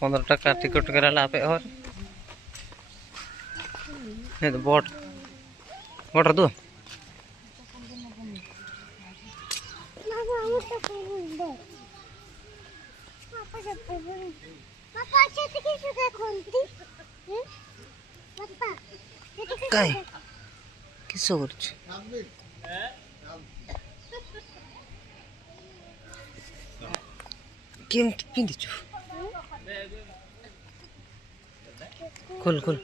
15 ticket करा पे और नहीं तो बोट बोट दो काय किस केमती पिंधिଛୁ खोल खोल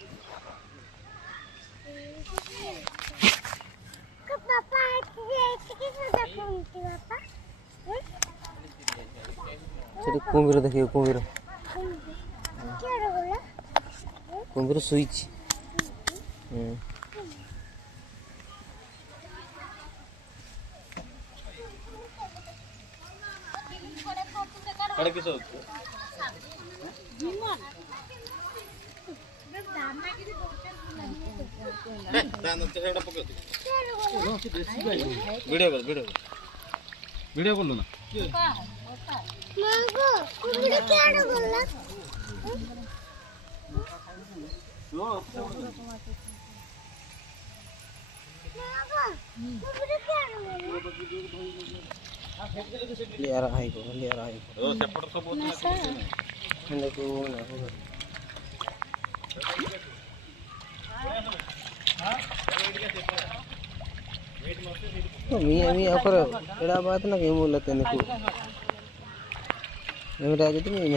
कुंभीर देखिए कुंभीर कुंभीर सुईच वीडियो कर लो ना लिया रहा है ओ सेपट सब देखो मी अकर एड़ा बात ना के बोलते ने को मेरा आगे तुम मैं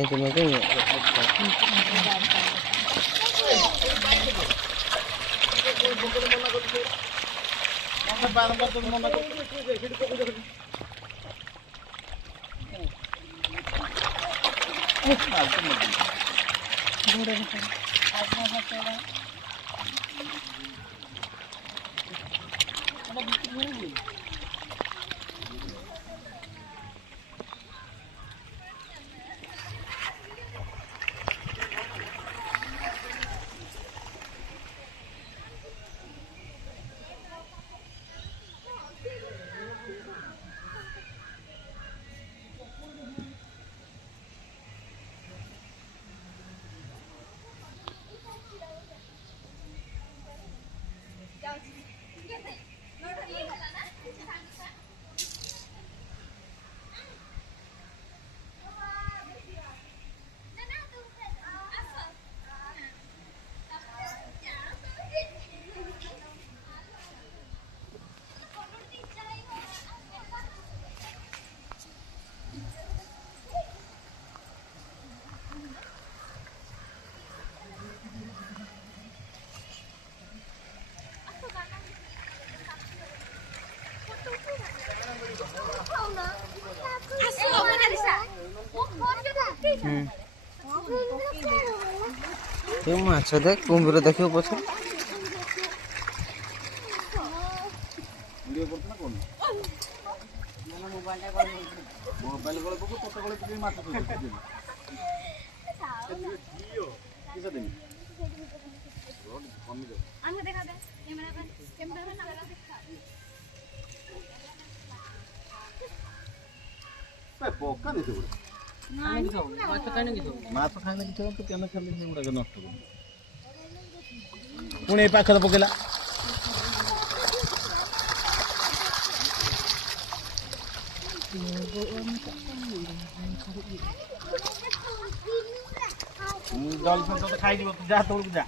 तो माछ देख कुंभीर देखियो पछे वीडियो करत ना कोन ना मोबाइल गळे बघू तो गळे किती माछ दियो किसा दिन रोड कमी दे आने देखा दे कैमरा ना लगा देखा पे पोका दे तो माछ खाने की तो केना खाली से उड़ा नष्ट कर पुणे पाखर पकेला डॉल्फिन तो खाई दिबो जा तोड़ जा